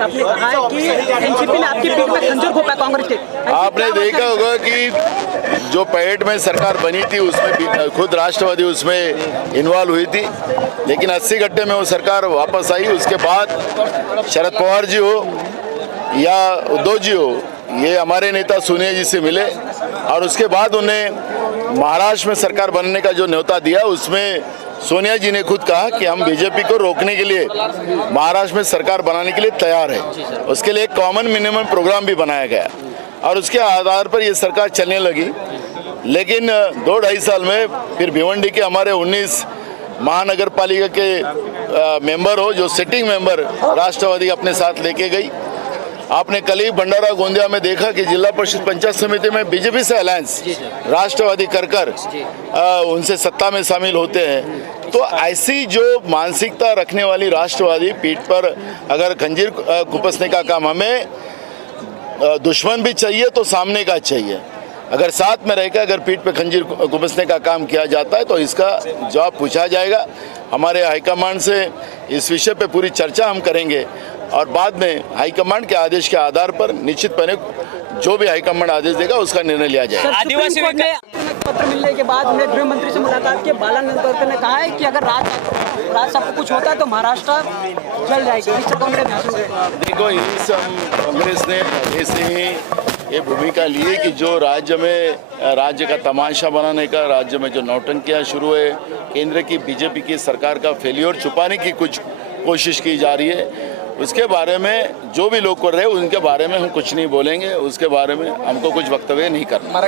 आपने कहा है कि एनसीपी ने आपकी पीठ में खंजर घोंपा कांग्रेस के। आपने देखा होगा कि जो 65 में सरकार बनी थी उसमें भी खुद राष्ट्रवादी उसमें इन्वॉल्व हुई थी, लेकिन 80 गड्ढे में वो सरकार वापस आई। उसके बाद शरद पवार जी हो या उद्धव जी हो, ये हमारे नेता सोनिया जी से मिले और उसके बाद उन्हें महाराष्ट्र में सरकार बनने का जो न्योता दिया, उसमें सोनिया जी ने खुद कहा कि हम बीजेपी को रोकने के लिए महाराष्ट्र में सरकार बनाने के लिए तैयार है। उसके लिए एक कॉमन मिनिमम प्रोग्राम भी बनाया गया और उसके आधार पर ये सरकार चलने लगी। लेकिन 2-2.5 साल में फिर भिवंडी के हमारे 19 महानगर पालिका के मेंबर हो, जो सिटिंग मेंबर राष्ट्रवादी अपने साथ लेके गई। आपने कल ही भंडारा गोंदिया में देखा कि जिला परिषद पंचायत समिति में बीजेपी से अलायंस राष्ट्रवादी कर उनसे सत्ता में शामिल होते हैं। तो ऐसी जो मानसिकता रखने वाली राष्ट्रवादी पीठ पर अगर खंजीर कुपसने का काम, हमें दुश्मन भी चाहिए तो सामने का चाहिए। अगर साथ में रहकर अगर पीठ पे खंजीर कुपसने का काम किया जाता है तो इसका जवाब पूछा जाएगा। हमारे हाईकमांड से इस विषय पे पूरी चर्चा हम करेंगे और बाद में हाईकमांड के आदेश के आधार पर निश्चितपणे जो भी हाईकमांड आदेश देगा उसका निर्णय लिया जाएगा। आदिवासी पत्र मिलने के बाद में गृह मंत्री से मुलाकात की बालानंद ने कहा है कि अगर राज सबको कुछ होता है तो महाराष्ट्र चल जाएगी। देखो, इस कांग्रेस ने ऐसे ही ये भूमिका ली है कि जो राज्य का तमाशा बनाने का, राज्य में जो नौटंकियां शुरू है, केंद्र की बीजेपी की सरकार का फेलियर छुपाने की कुछ कोशिश की जा रही है, उसके बारे में जो भी लोग कर रहे हैं उनके बारे में हम कुछ नहीं बोलेंगे। उसके बारे में हमको कुछ वक्तव्य नहीं करना।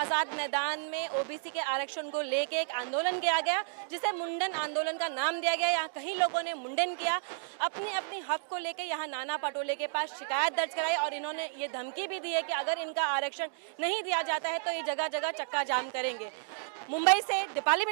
आजाद मैदान में ओबीसी के आरक्षण को लेके एक आंदोलन किया गया, जिसे मुंडन आंदोलन का नाम दिया गया। यहाँ कई लोगों ने मुंडन किया, अपनी हक को लेके यहाँ नाना पटोले के पास शिकायत दर्ज कराई और इन्होंने ये धमकी भी दी है कि अगर इनका आरक्षण नहीं दिया जाता है तो ये जगह जगह चक्का जाम करेंगे। मुंबई से दीपाली